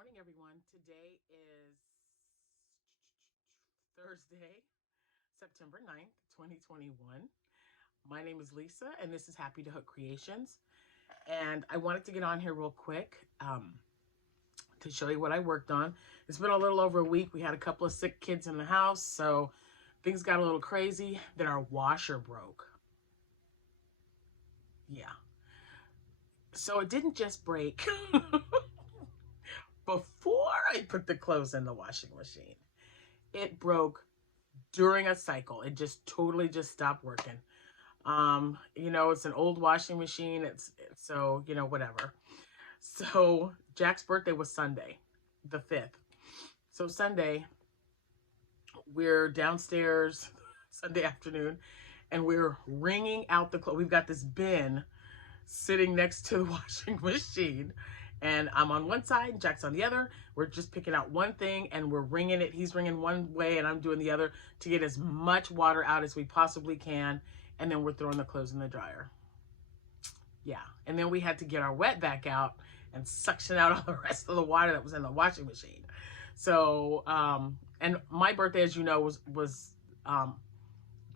morning, everyone. Today is Thursday, September 9th, 2021. My name is Lisa, and this is Happy to Hook Creations. And I wanted to get on here real quick to show you what I worked on. It's been a little over a week. We had a couple of sick kids in the house, so things got a little crazy. Then our washer broke. Yeah. So it didn't just break before I put the clothes in the washing machine. It broke during a cycle. It just totally just stopped working. It's an old washing machine. It's so, whatever. So Jack's birthday was Sunday, the 5th. So Sunday, we're downstairs Sunday afternoon, and we're wringing out the clothes. We've got this bin sitting next to the washing machine, and I'm on one side, Jack's on the other. We're just picking out one thing and we're wringing it. He's wringing one way and I'm doing the other to get as much water out as we possibly can. And then we're throwing the clothes in the dryer. Yeah. And then we had to get our wet vac out and suction out all the rest of the water that was in the washing machine. So, and my birthday, as you know, was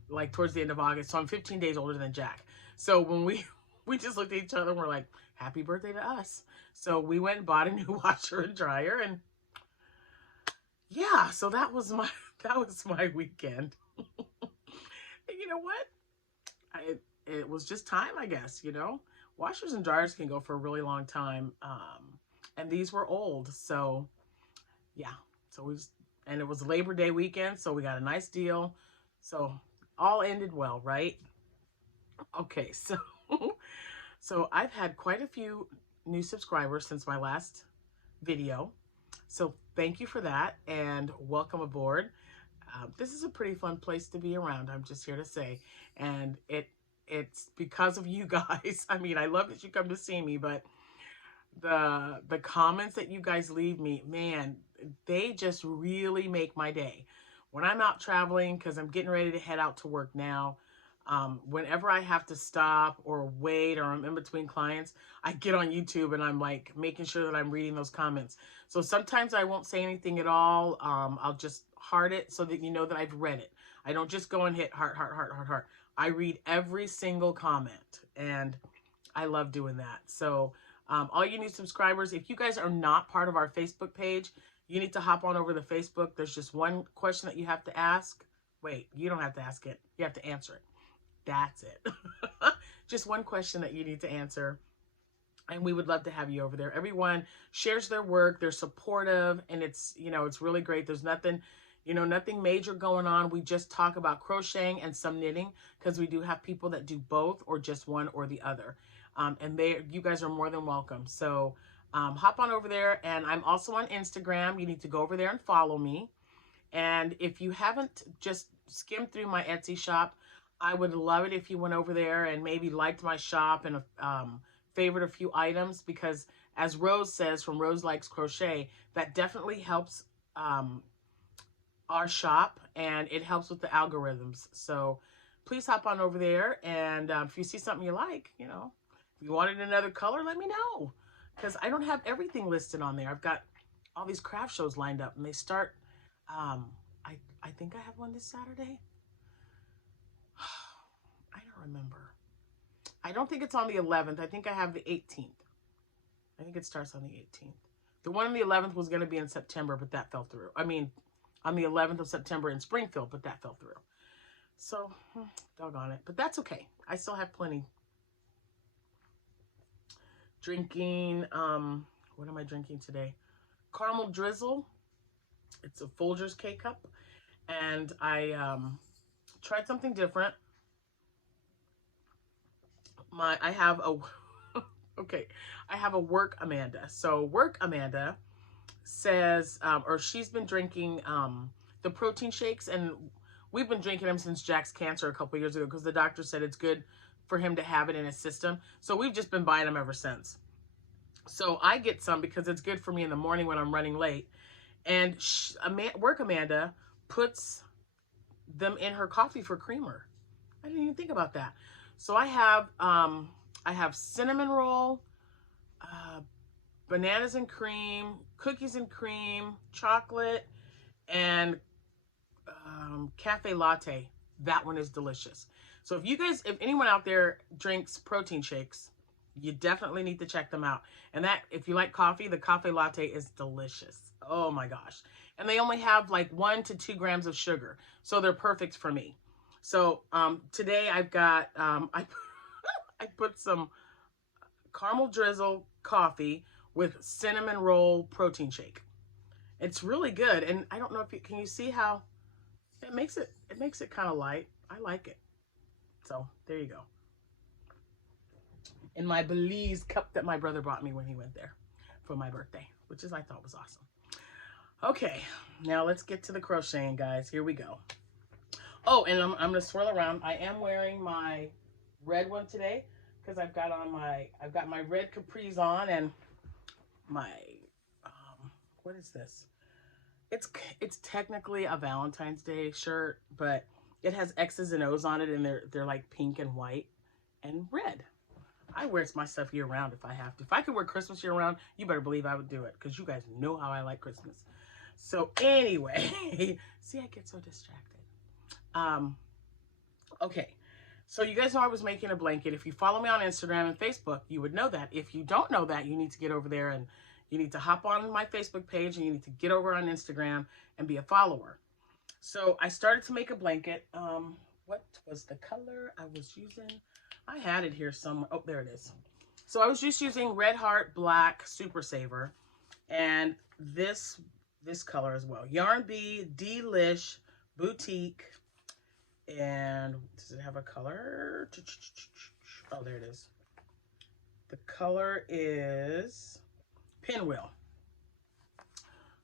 like towards the end of August. So I'm 15 days older than Jack. So when we just looked at each other and we're like, happy birthday to us. So we went and bought a new washer and dryer, and yeah, so that was my weekend. And you know what? It was just time, I guess, Washers and dryers can go for a really long time. And these were old. So yeah. And it was Labor Day weekend, so we got a nice deal. So all ended well, right? Okay, so I've had quite a few new subscribers since my last video. So thank you for that and welcome aboard. This is a pretty fun place to be around, I'm just here to say. And it's because of you guys. I mean, I love that you come to see me, but the comments that you guys leave me, man, they just really make my day. When I'm out traveling, because I'm getting ready to head out to work now, whenever I have to stop or wait or I'm in between clients, I get on YouTube and I'm like making sure that I'm reading those comments. So sometimes I won't say anything at all. I'll just heart it so that you know that I've read it. I don't just go and hit heart, heart, heart, heart, heart. I read every single comment, and I love doing that. So all you new subscribers, if you guys are not part of our Facebook page, you need to hop on over to Facebook. There's just one question that you have to ask. Wait, you don't have to ask it. You have to answer it. That's it. Just one question that you need to answer. And we would love to have you over there. Everyone shares their work. They're supportive. And it's really great. There's nothing, nothing major going on. We just talk about crocheting and some knitting because we do have people that do both or just one or the other. And you guys are more than welcome. So hop on over there. And I'm also on Instagram. You need to go over there and follow me. And if you haven't just skimmed through my Etsy shop, I would love it if you went over there and maybe liked my shop and favored a few items, because as Rose says from Rose Likes Crochet, that definitely helps our shop and it helps with the algorithms. So please hop on over there, and if you see something you like, if you wanted another color, let me know, because I don't have everything listed on there. I've got all these craft shows lined up, and they start I think I have one this Saturday. I don't remember. I don't think it's on the 11th. I think I have the 18th. I think it starts on the 18th. The one on the 11th was going to be in September, but that fell through. I mean, on the 11th of September in Springfield, but that fell through. So, doggone it. But that's okay. I still have plenty. Drinking, what am I drinking today? Caramel Drizzle. It's a Folgers K-Cup. And I tried something different. I have a Work Amanda. So Work Amanda says, or she's been drinking the protein shakes, and we've been drinking them since Jack's cancer a couple years ago because the doctor said it's good for him to have it in his system. So we've just been buying them ever since. So I get some because it's good for me in the morning when I'm running late. And Work Amanda puts them in her coffee for creamer. I didn't even think about that. So I have cinnamon roll, bananas and cream, cookies and cream, chocolate, and cafe latte. That one is delicious. So if anyone out there drinks protein shakes, you definitely need to check them out. And that, if you like coffee, the cafe latte is delicious. Oh my gosh. And they only have like 1 to 2 grams of sugar. So they're perfect for me. So today I've got, I put some caramel drizzle coffee with cinnamon roll protein shake. It's really good. And I don't know if can you see how it makes it kind of light. I like it. So there you go. In my Belize cup that my brother brought me when he went there for my birthday, which I thought was awesome. Okay, now let's get to the crocheting, guys. Here we go. Oh, and I'm gonna swirl around. I am wearing my red one today because I've got my red capris on and my what is this? It's technically a Valentine's Day shirt, but it has X's and O's on it, and they're like pink and white and red. I wear my stuff year round if I have to. If I could wear Christmas year round, you better believe I would do it, because you guys know how I like Christmas. So anyway, see, I get so distracted. Okay, so you guys know I was making a blanket. If you follow me on Instagram and Facebook, you would know that. If you don't know that, you need to get over there, and you need to hop on my Facebook page, and you need to get over on Instagram and be a follower. So I started to make a blanket. What was the color I was using? I had it here somewhere. Oh, there it is. So I was just using Red Heart Black Super Saver, and this color as well. Yarn Bee Delish Boutique. And does it have a color? Oh, there it is. The color is Pinwheel.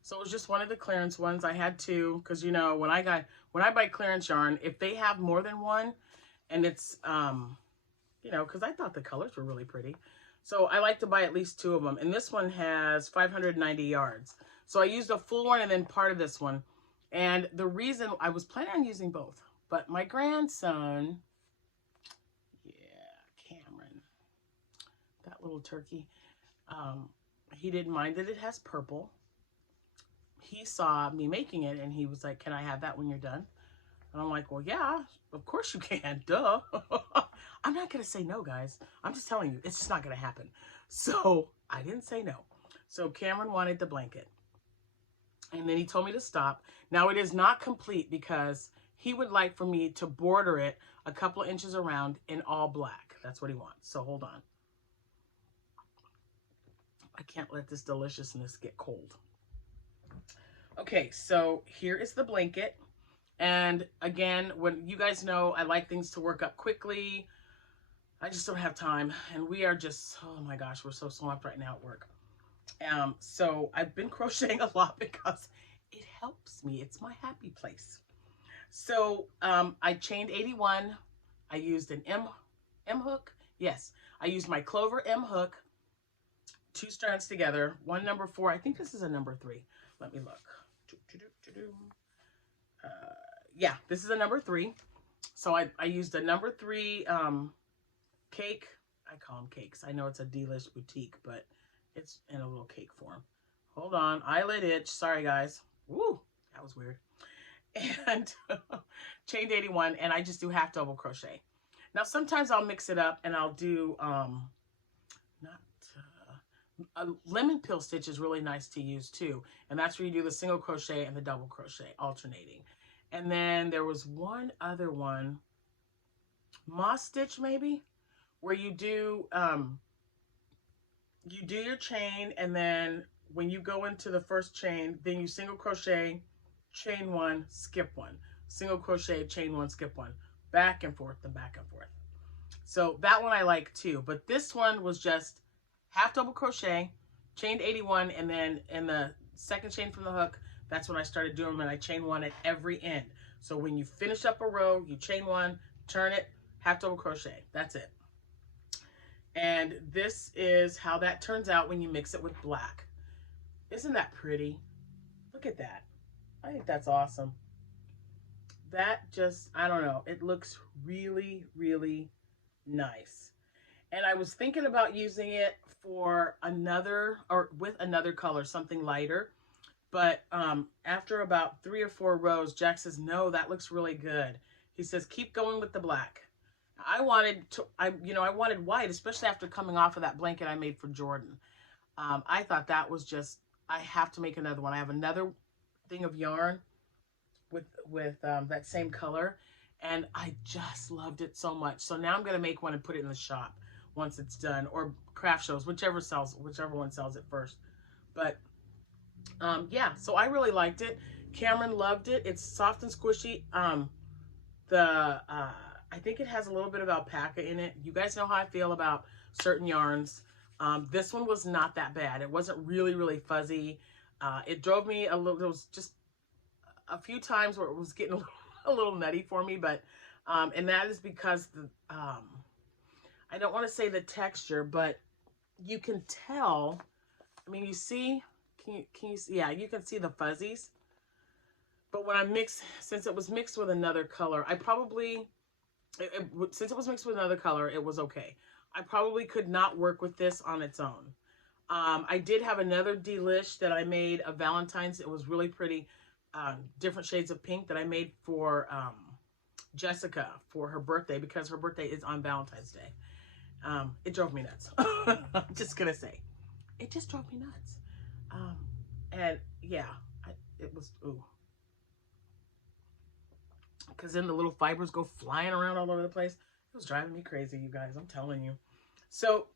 So it was just one of the clearance ones. I had two, because you know, when I buy clearance yarn, if they have more than one, and it's you know, because I thought the colors were really pretty, so I like to buy at least 2 of them. And this one has 590 yards, so I used a full one and then part of this one. And the reason I was planning on using both, but my grandson, yeah, Cameron, that little turkey, he didn't mind that it has purple. He saw me making it and he was like, "Can I have that when you're done?" And I'm like, "Well, yeah, of course you can, duh." I'm not going to say no, guys. I'm just telling you, it's just not going to happen. So I didn't say no. So Cameron wanted the blanket. And then he told me to stop. Now it is not complete because he would like for me to border it a couple of inches around in all black. That's what he wants. So hold on. I can't let this deliciousness get cold. Okay, so here is the blanket. And again, when you guys know, I like things to work up quickly. I just don't have time. And we are just, oh my gosh, we're so swamped right now at work. So I've been crocheting a lot because it helps me. It's my happy place. So I chained 81. I used an M hook. Yes, I used my Clover M hook, 2 strands together, one number 4. I think this is a number 3. Let me look. Yeah, this is a number 3. So I used a number 3 cake. I call them cakes. I know it's a Delish Boutique, but it's in a little cake form. Hold on. Eyelid itch. Sorry, guys. Woo, that was weird. And chained 81, and I just do half double crochet. Now, sometimes I'll mix it up, and I'll do, a lemon peel stitch is really nice to use, too. And that's where you do the single crochet and the double crochet, alternating. And then there was one other one, moss stitch, maybe, where you do your chain, and then when you go into the first chain, then you single crochet, chain 1, skip 1, single crochet, chain 1, skip 1, back and forth and back and forth. So that one I like too, but this one was just half double crochet, chained 81, and then in the second chain from the hook, that's when I started doing them, and I chain 1 at every end. So when you finish up a row, you chain 1, turn it, half double crochet. That's it. And this is how that turns out when you mix it with black. Isn't that pretty? Look at that. I think that's awesome. That just, I don't know, it looks really, really nice. And I was thinking about using it for another, or with another color, something lighter. But after about 3 or 4 rows, Jack says, no, that looks really good. He says, keep going with the black. I wanted to, I wanted white, especially after coming off of that blanket I made for Jordan. I thought that was just, I have to make another one. I have another thing of yarn with that same color, and I just loved it so much. So now I'm going to make one and put it in the shop once it's done, or craft shows, whichever one sells it first. But yeah, so I really liked it. Cameron loved it. It's soft and squishy. The I think it has a little bit of alpaca in it. You guys know how I feel about certain yarns. This one was not that bad. It wasn't really fuzzy. It drove me a little. There was just a few times where it was getting a little nutty for me, but and that is because the I don't want to say the texture, but you can tell. I mean, you see, can you see? Yeah, you can see the fuzzies. But when I mix, since it was mixed with another color, I probably, since it was mixed with another color, it was okay. I probably could not work with this on its own. I did have another delish that I made of Valentine's. It was really pretty, different shades of pink that I made for Jessica for her birthday, because her birthday is on Valentine's Day. It drove me nuts. I'm just gonna say, it just drove me nuts. And yeah, it was, ooh. Because then the little fibers go flying around all over the place. It was driving me crazy, you guys. I'm telling you. So,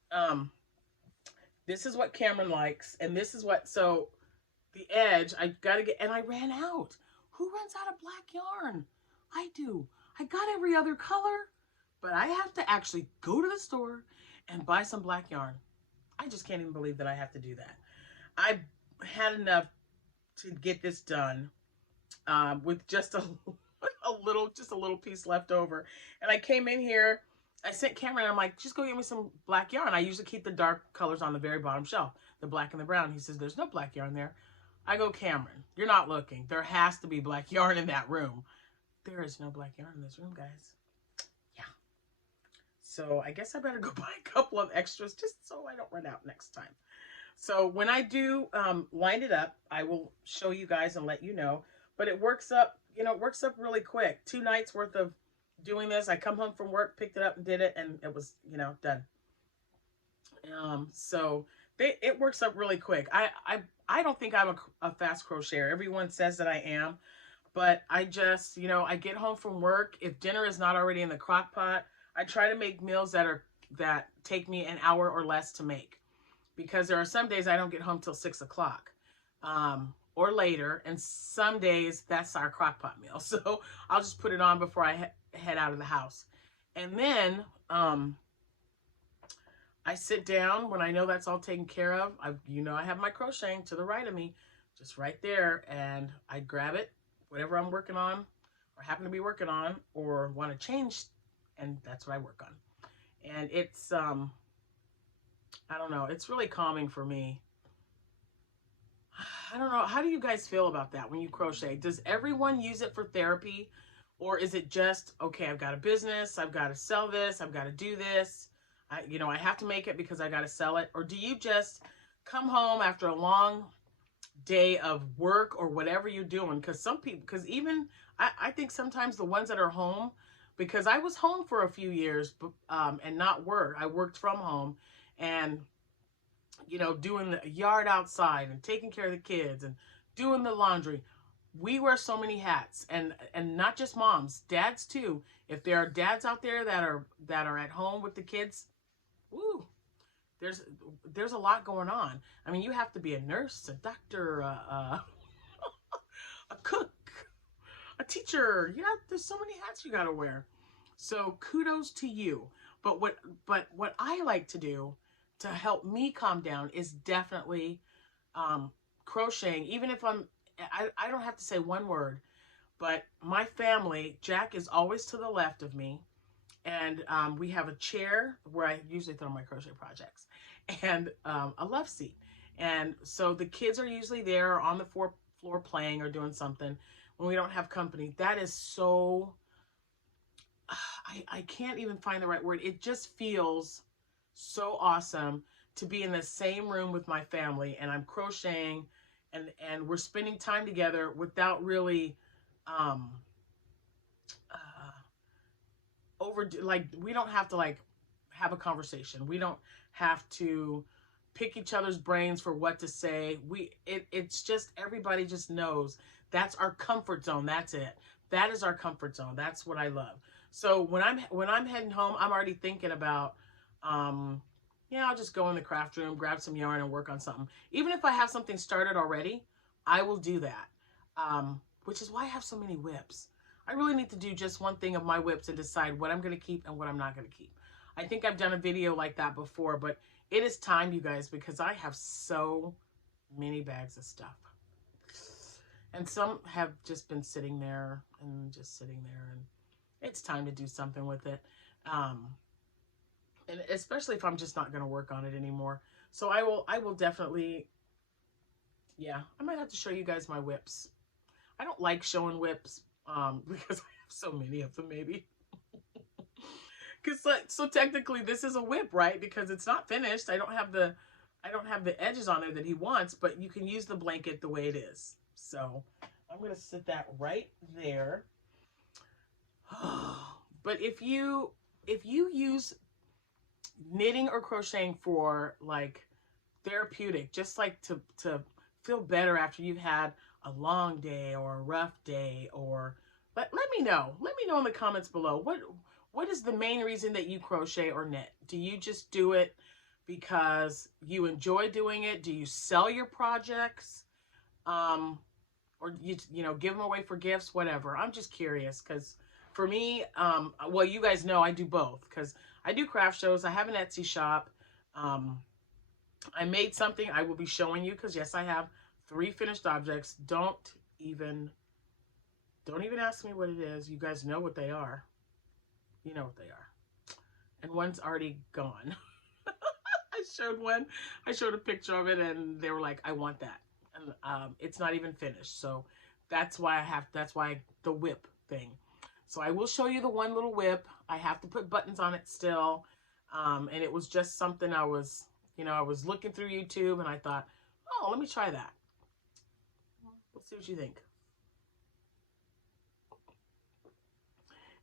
this is what Cameron likes. And this is what, so the edge, I got to get, and I ran out. Who runs out of black yarn? I do. I got every other color, but I have to actually go to the store and buy some black yarn. I just can't even believe that I have to do that. I had enough to get this done with just a little piece left over. And I came in here, I sent Cameron, I'm like, just go get me some black yarn. I usually keep the dark colors on the very bottom shelf, the black and the brown. He says, there's no black yarn there. I go, Cameron, you're not looking. There has to be black yarn in that room. There is no black yarn in this room, guys. Yeah. So I guess I better go buy a couple of extras just so I don't run out next time. So when I do line it up, I will show you guys and let you know. But it works up, it works up really quick. 2 nights worth of doing this. I come home from work, picked it up and did it, and it was, done. So it works up really quick. I don't think I'm a fast crocheter. Everyone says that I am, but I just, I get home from work. If dinner is not already in the crock pot, I try to make meals that take me an hour or less to make, because there are some days I don't get home till 6 o'clock. Or later, and some days that's our crock pot meal. So I'll just put it on before I head out of the house. And then I sit down when I know that's all taken care of. I have my crocheting to the right of me, just right there, and I grab it, whatever I'm working on or happen to be working on or want to change, and that's what I work on. And it's, I don't know, it's really calming for me. I don't know. How do you guys feel about that when you crochet? Does everyone use it for therapy? Or is it just, okay, I've got a business, I've got to sell this, I've got to do this. I have to make it because I got to sell it. Or do you just come home after a long day of work or whatever you're doing? Because some people, because even, I think sometimes the ones that are home, because I was home for a few years and not work. I worked from home and doing the yard outside and taking care of the kids and doing the laundry. We wear so many hats, and not just moms, dads too. If there are dads out there that are at home with the kids, woo, there's a lot going on. I mean, you have to be a nurse, a doctor, a cook, a teacher. Yeah, there's so many hats you got to wear. So kudos to you. But what I like to do to help me calm down is definitely crocheting. Even if I don't have to say one word, but my family, Jack is always to the left of me, and we have a chair where I usually throw my crochet projects, and a love seat. And so the kids are usually there on the floor playing or doing something when we don't have company. That is so, I can't even find the right word. It just feels so awesome to be in the same room with my family, and I'm crocheting, and we're spending time together without really um over, like, we don't have to like have a conversation. We don't have to pick each other's brains for what to say. It's just, everybody just knows that's our comfort zone. That's it. That is our comfort zone. That's what I love. So when I'm heading home, I'm already thinking about yeah, I'll just go in the craft room, grab some yarn, and work on something. Even if I have something started already, I will do that. Which is why I have so many whips. I really need to do just one thing of my whips and decide what I'm going to keep and what I'm not going to keep. I think I've done a video like that before, but it is time, you guys, because I have so many bags of stuff. And some have just been sitting there and just sitting there, and it's time to do something with it. And especially if I'm just not going to work on it anymore. So I will definitely, yeah, I might have to show you guys my whips. I don't like showing whips because I have so many of them, maybe. Because so technically this is a whip, right? Because it's not finished. I don't have the edges on there that he wants, but you can use the blanket the way it is. So I'm going to sit that right there. But if you use knitting or crocheting for like therapeutic, just like to feel better after you've had a long day or a rough day, or let me know in the comments below, what is the main reason that you crochet or knit? Do you just do it because you enjoy doing it? Do you sell your projects, or you know, give them away for gifts, whatever? I'm just curious, because for me, well, you guys know I do both, because I do craft shows. I have an Etsy shop. I made something I will be showing you, because yes, I have 3 finished objects. Don't even ask me what it is. You guys know what they are. You know what they are. And one's already gone. I showed a picture of it, and they were like, I want that. And it's not even finished. So that's why the whip thing. So I will show you the one little whip. I have to put buttons on it still. And it was just something I was looking through YouTube, and I thought, oh, let me try that. Let's see what you think.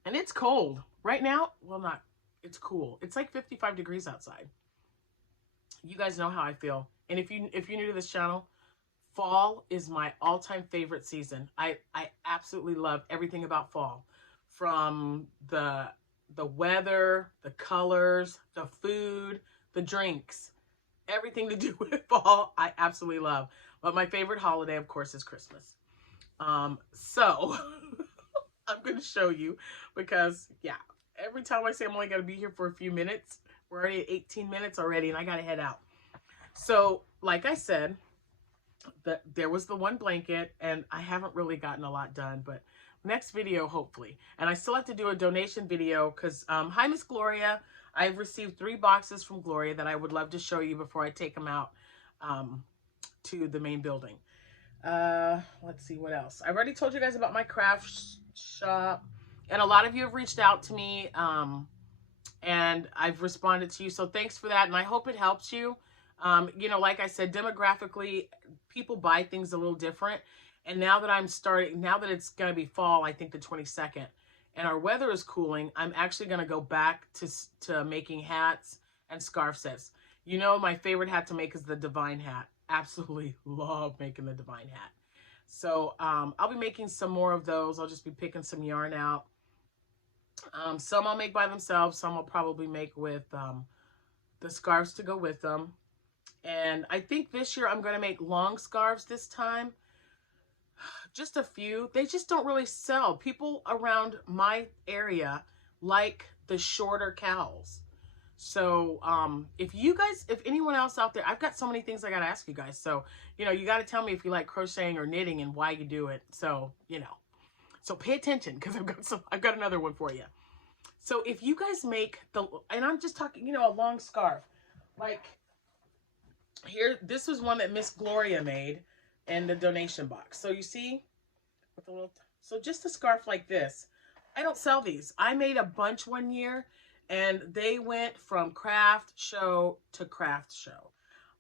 And it's cold right now. Well, it's cool. It's like 55 degrees outside. You guys know how I feel. And if you're new to this channel, fall is my all-time favorite season. I absolutely love everything about fall. From the weather, the colors, the food, the drinks, everything to do with fall, I absolutely love. But my favorite holiday, of course, is Christmas. So I'm going to show you, because yeah, every time I say I'm only going to be here for a few minutes, we're already at 18 minutes already, and I got to head out. So like I said, there was the one blanket, and I haven't really gotten a lot done, but next video, hopefully. And I still have to do a donation video, because hi, Miss Gloria. I've received 3 boxes from Gloria that I would love to show you before I take them out to the main building. Let's see what else. I've already told you guys about my craft shop, and a lot of you have reached out to me, and I've responded to you, so thanks for that, and I hope it helps you. You know, like I said, demographically, people buy things a little different, and now that it's going to be fall, I think the 22nd, and our weather is cooling, I'm actually going to go back to making hats and scarf sets. You know, my favorite hat to make is the Divine hat. Absolutely love making the Divine hat. So I'll be making some more of those. I'll just be picking some yarn out. Some I'll make by themselves. Some I'll probably make with the scarves to go with them. And I think this year I'm going to make long scarves this time. Just a few. They just don't really sell. People around my area like the shorter cowls. So if anyone else out there, I've got so many things I got to ask you guys. So, you know, you got to tell me if you like crocheting or knitting and why you do it. So, you know, so pay attention, because I've got another one for you. So if you guys make and I'm just talking, you know, a long scarf, like here, this was one that Miss Gloria made in the donation box. So you see, with a little, so just a scarf like this. I don't sell these. I made a bunch one year, And they went from craft show to craft show.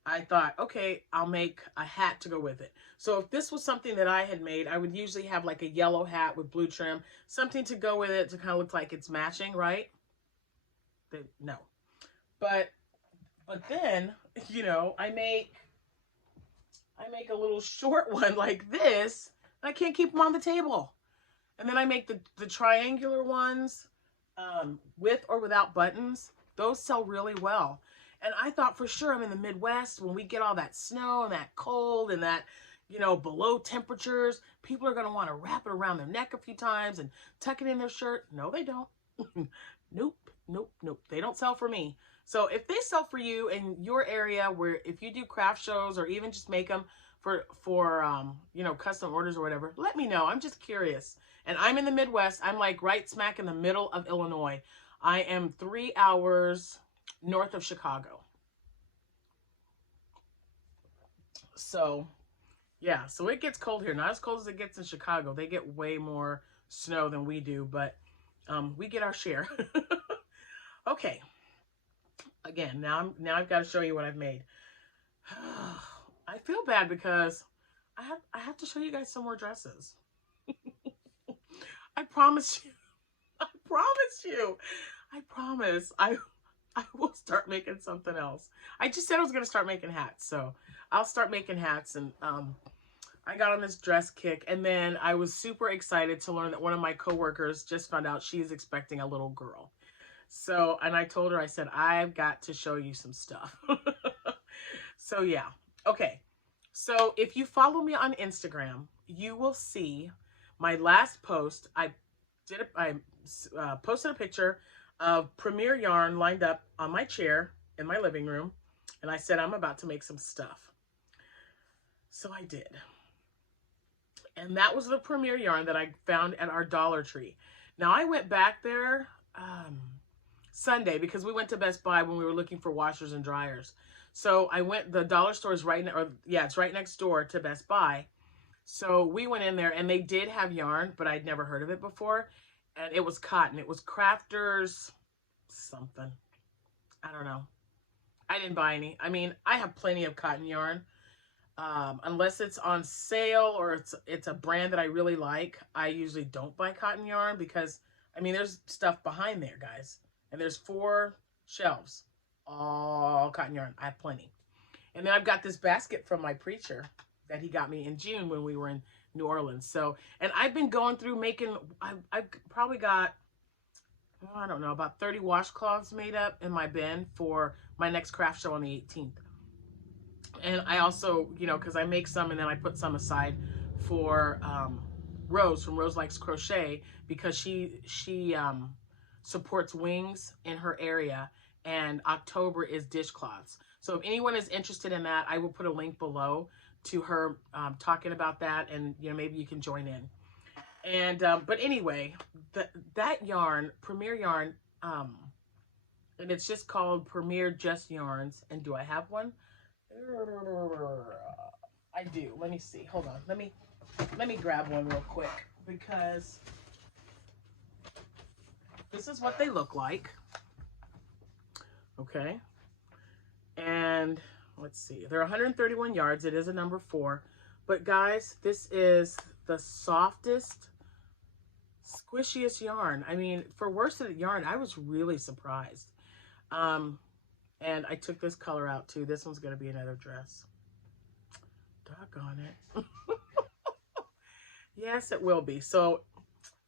I thought, okay, I'll make a hat to go with it. So if this was something that I had made, I would usually have like a yellow hat with blue trim, something to go with it to kind of look like it's matching, right? No. But then, you know, I make a little short one like this. I can't keep them on the table. And then I make the triangular ones with or without buttons. Those sell really well. And I thought for sure I'm in the Midwest, when we get all that snow and that cold and that, you know, below temperatures, people are going to want to wrap it around their neck a few times and tuck it in their shirt. No, they don't. Nope, nope, nope. They don't sell for me. So if they sell for you in your area, where if you do craft shows or even just make them for you know, custom orders or whatever, let me know. I'm just curious. And I'm in the Midwest. I'm like right smack in the middle of Illinois. I am 3 hours north of Chicago. So, yeah, so it gets cold here. Not as cold as it gets in Chicago. They get way more snow than we do, but we get our share. Okay. Again, now I've got to show you what I've made. I feel bad because I have to show you guys some more dresses. I promise you. I promise you. I promise. I will start making something else. I just said I was going to start making hats, so I'll start making hats. And I got on this dress kick, and then I was super excited to learn that one of my coworkers just found out she's expecting a little girl. So, and I told her, I said, I've got to show you some stuff. So yeah. Okay. So if you follow me on Instagram, you will see my last post. I posted a picture of Premier yarn lined up on my chair in my living room. And I said, I'm about to make some stuff. So I did. And that was the Premier yarn that I found at our Dollar Tree. Now I went back there Sunday because we went to Best Buy when we were looking for washers and dryers. So I went, the dollar store is right, it's right next door to Best Buy. So we went in there and they did have yarn, but I'd never heard of it before. And it was cotton. It was Crafters something. I don't know. I didn't buy any. I mean, I have plenty of cotton yarn. Unless it's on sale or it's a brand that I really like, I usually don't buy cotton yarn because, I mean, there's stuff behind there, guys. And there's 4 shelves, all cotton yarn. I have plenty. And then I've got this basket from my preacher that he got me in June when we were in New Orleans. So, and I've been going through making, I've probably got, I don't know, about 30 washcloths made up in my bin for my next craft show on the 18th. And I also, you know, because I make some and then I put some aside for Rose from Rose Likes Crochet, because she supports wings in her area, and October is dishcloths. So if anyone is interested in that, I will put a link below to her talking about that, and you know, maybe you can join in. And but anyway, that yarn, Premier yarn, and it's just called Premier Just Yarns. And do I have one? I do. Let me see. Hold on. Let me grab one real quick, because this is what they look like. Okay. And let's see. They're 131 yards. It is a number 4. But guys, this is the softest, squishiest yarn. I mean, for worsted yarn, I was really surprised. And I took this color out too. This one's going to be another dress. Doggone it. Yes, it will be. So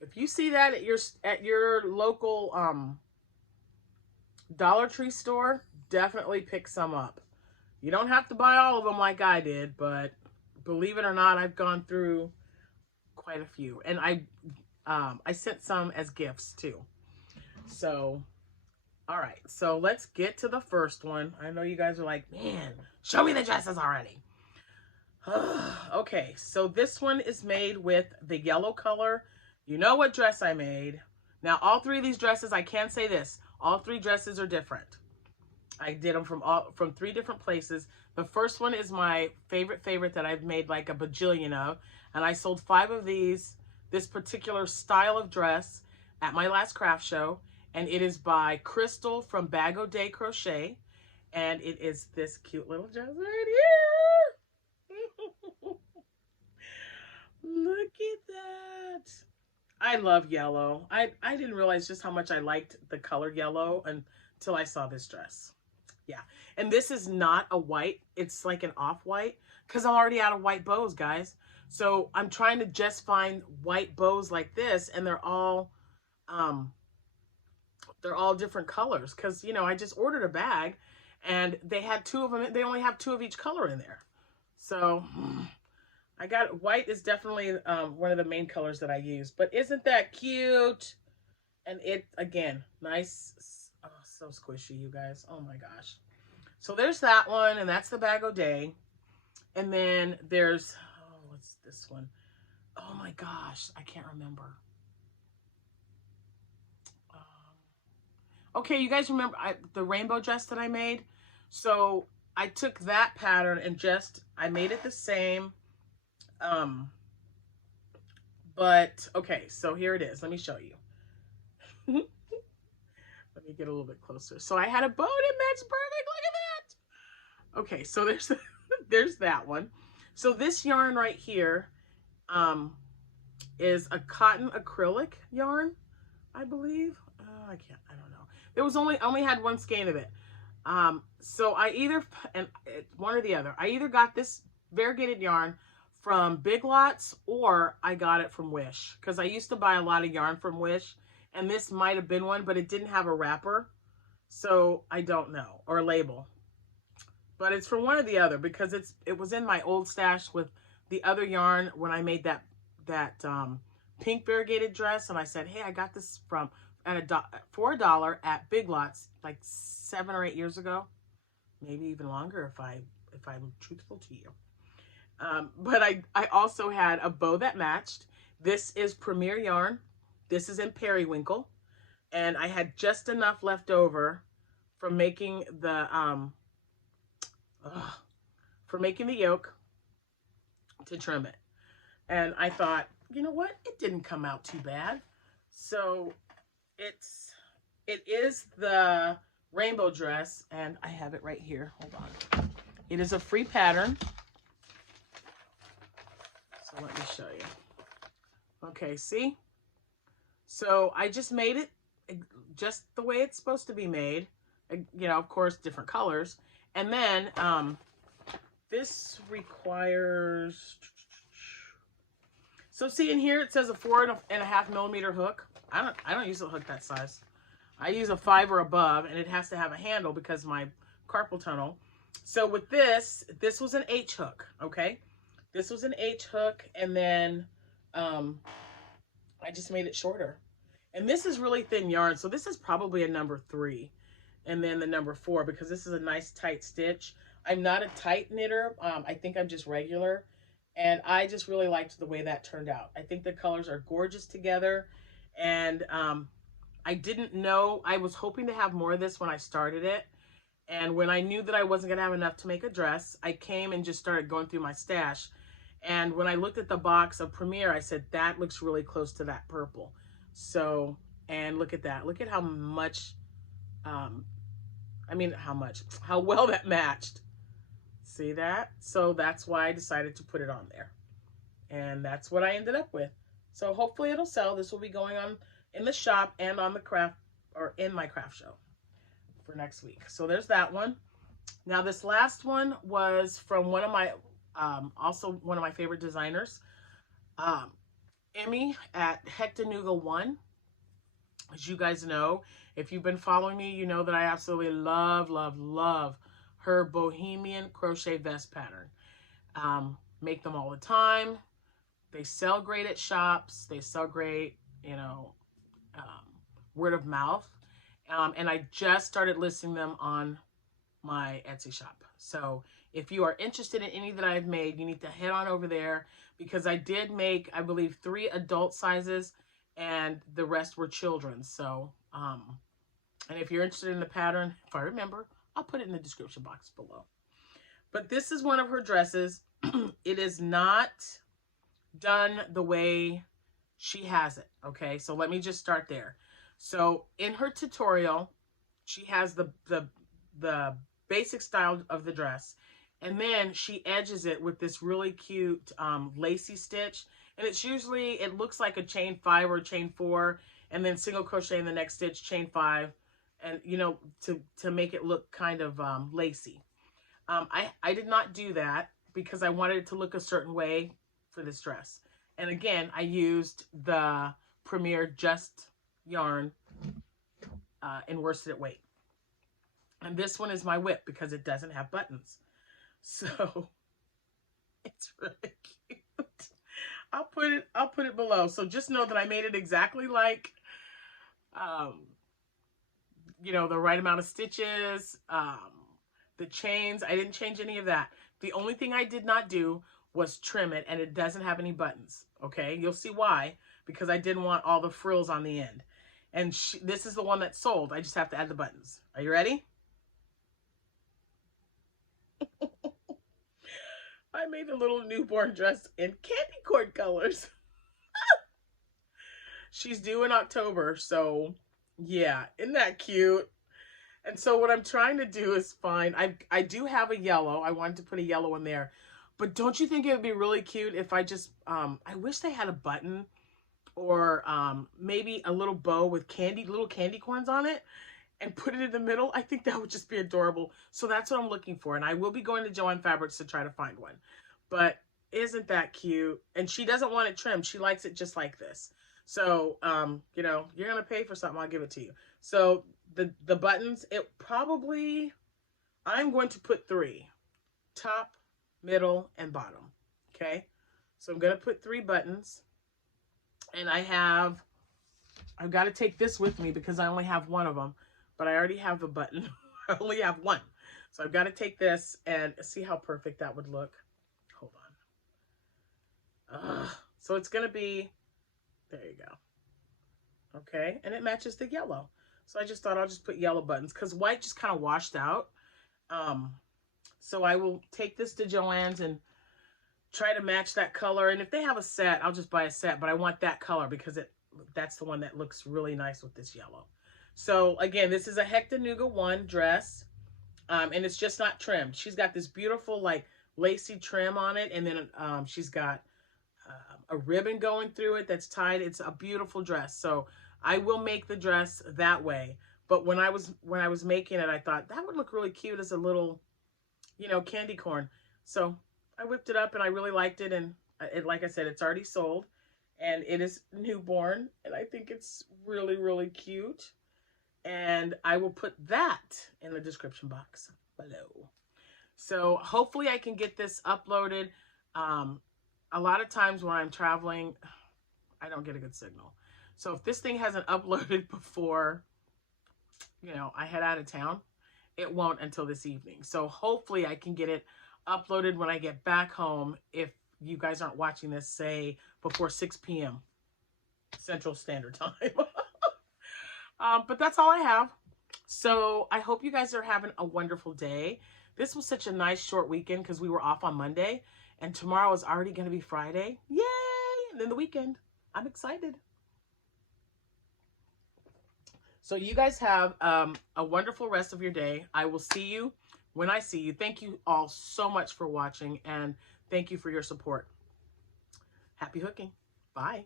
if you see that at your local Dollar Tree store, definitely pick some up. You don't have to buy all of them like I did, but believe it or not, I've gone through quite a few. And I sent some as gifts too. So, all right. So let's get to the first one. I know you guys are like, man, show me the dresses already. Okay, so this one is made with the yellow color. You know what dress I made. Now, all 3 of these dresses, I can say this. All 3 dresses are different. I did them from 3 different places. The first one is my favorite that I've made like a bajillion of. And I sold 5 of this particular style of dress at my last craft show. And it is by Crystal from Bag O' Day Crochet. And it is this cute little dress right here. Look at that. I love yellow. I didn't realize just how much I liked the color yellow until I saw this dress. Yeah. And this is not a white. It's like an off-white because I'm already out of white bows, guys. So I'm trying to just find white bows like this, and they're all different colors because, you know, I just ordered a bag and they had 2 of them. They only have 2 of each color in there. So I got white is definitely one of the main colors that I use. But isn't that cute? And it, again, nice. Oh, so squishy, you guys. Oh my gosh. So there's that one, and that's the Bag O' Day. And then there's, oh, what's this one? Oh my gosh, I can't remember. Okay, you guys remember the rainbow dress that I made? So I took that pattern and I made it the same. But okay, so here it is. Let me show you. Let me get a little bit closer. So I had a bow that matched perfect. Look at that. Okay, so there's there's that one. So this yarn right here is a cotton acrylic yarn, I believe. I don't know. There was I only had one skein of it. So I either, and one or the other, I either got this variegated yarn from Big Lots or I got it from Wish, because I used to buy a lot of yarn from Wish, and this might have been one, but it didn't have a wrapper. So I don't know, or a label. But it's from one or the other because it was in my old stash with the other yarn when I made that pink variegated dress, and I said, hey, I got this for $1 at Big Lots like 7 or 8 years ago, maybe even longer if I'm truthful to you. But I also had a bow that matched. This is Premier yarn. This is in Periwinkle, and I had just enough left over from making the yoke to trim it. And I thought, you know what? It didn't come out too bad. So it is the rainbow dress, and I have it right here. Hold on. It is a free pattern. So let me show you. Okay, see? So I just made it just the way it's supposed to be made. You know, of course, different colors. And then this requires, so see in here it says a 4.5 millimeter hook. I don't use a hook that size. I use a 5 or above, and it has to have a handle because of my carpal tunnel. So with this was an H hook, okay? This was an H hook, and then I just made it shorter. And this is really thin yarn, so this is probably a number 3. And then the number 4, because this is a nice tight stitch. I'm not a tight knitter. I think I'm just regular. And I just really liked the way that turned out. I think the colors are gorgeous together. And I didn't know, I was hoping to have more of this when I started it. And when I knew that I wasn't going to have enough to make a dress, I came and just started going through my stash. And when I looked at the box of Premier, I said, that looks really close to that purple. So, and look at that. Look at how much, how well that matched. See that? So that's why I decided to put it on there. And that's what I ended up with. So hopefully it'll sell. This will be going on in the shop and on the craft, or in my craft show for next week. So there's that one. Now this last one was from one of my, also one of my favorite designers, Emmy at Happytohook 1. As you guys know, if you've been following me, you know that I absolutely love, love, love her Bohemian crochet vest pattern. Make them all the time. They sell great at shops. They sell great, you know, word of mouth. And I just started listing them on my Etsy shop. So if you are interested in any that I've made, you need to head on over there, because I did make, I believe, 3 adult sizes and the rest were children's. So, and if you're interested in the pattern, if I remember, I'll put it in the description box below. But this is one of her dresses. It is not done the way she has it. Okay, so let me just start there. So in her tutorial, she has the basic style of the dress, and then she edges it with this really cute lacy stitch. And it's usually, it looks like a chain 5 or chain 4, and then single crochet in the next stitch, chain 5, and you know, to make it look kind of lacy. I did not do that because I wanted it to look a certain way for this dress. And again, I used the Premier Just yarn in worsted weight. And this one is my whip because it doesn't have buttons. So it's really cute. I'll put it below. So just know that I made it exactly like you know, the right amount of stitches, the chains. I didn't change any of that. The only thing I did not do was trim it, and it doesn't have any buttons. Okay, you'll see why, because I didn't want all the frills on the end. And this is the one that's sold. I just have to add the buttons. Are you ready? I made a little newborn dress in candy corn colors. She's due in October, so yeah, isn't that cute? And so what I'm trying to do is find, I do have a yellow. I wanted to put a yellow in there. But don't you think it would be really cute if I just, I wish they had a button or maybe a little bow with little candy corns on it and put it in the middle. I think that would just be adorable. So that's what I'm looking for. And I will be going to Joann Fabrics to try to find one. But isn't that cute? And she doesn't want it trimmed. She likes it just like this. So, you know, you're going to pay for something, I'll give it to you. So the buttons, I'm going to put 3, top, middle, and bottom. Okay. So I'm going to put 3 buttons, and I've got to take this with me because I only have one of them, but I already have the button. I only have one. So I've got to take this and see how perfect that would look. Hold on. So it's going to be, there you go. Okay. And it matches the yellow. So I just thought I'll just put yellow buttons because white just kind of washed out. So I will take this to Joann's and try to match that color. And if they have a set, I'll just buy a set. But I want that color because that's the one that looks really nice with this yellow. So again, this is a Hector Nuga 1 dress. And it's just not trimmed. She's got this beautiful like lacy trim on it. And then she's got a ribbon going through it that's tied. It's a beautiful dress. So I will make the dress that way. But when I was making it, I thought that would look really cute as a little, you know, candy corn. So I whipped it up and I really liked it. And like I said, it's already sold and it is newborn. And I think it's really, really cute. And I will put that in the description box below. So hopefully I can get this uploaded. A lot of times when I'm traveling, I don't get a good signal. So if this thing hasn't uploaded before, you know, I head out of town, it won't until this evening. So hopefully I can get it uploaded when I get back home if you guys aren't watching this, say, before 6 p.m. Central Standard Time. But that's all I have. So I hope you guys are having a wonderful day. This was such a nice short weekend because we were off on Monday. And tomorrow is already going to be Friday. Yay! And then the weekend. I'm excited. So you guys have a wonderful rest of your day. I will see you when I see you. Thank you all so much for watching. And thank you for your support. Happy hooking. Bye.